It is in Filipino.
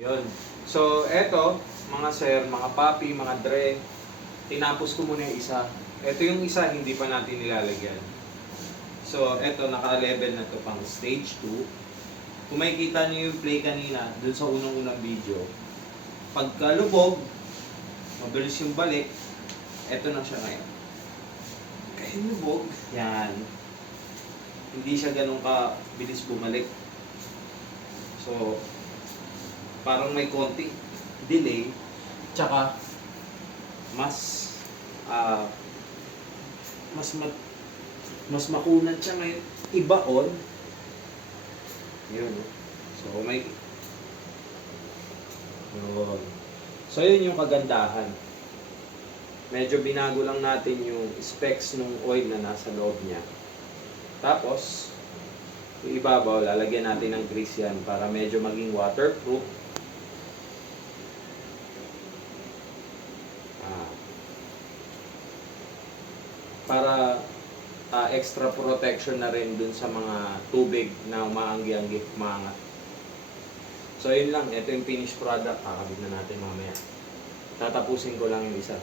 Yun. So, eto, mga sir, mga papi, mga dre, tinapos ko muna yung isa. Eto yung isa, hindi pa natin nilalagyan. So, eto, naka-level na to pang stage 2. Kung makikita niyo yung play kanina, dun sa unang-unang video, pagkalubog, mabilis yung balik, eto na siya ngayon. Kaya lubog, yan. Hindi siya ganun ka-bilis bumalik. So, parang may konting delay, tsaka mas mas makunat siya ngayon. Ibaon. Yun. So, may yun. So, yun yung kagandahan. Medyo binago lang natin yung specs ng oil na nasa loob niya. Tapos, yung ibabaw, lalagyan natin ng grease yan para medyo maging waterproof. Para extra protection na rin dun sa mga tubig na umaanggi-anggi, umaangat. So, yun lang. Ito yung finished product. Kakabit na natin mamaya. Tatapusin ko lang yung isa.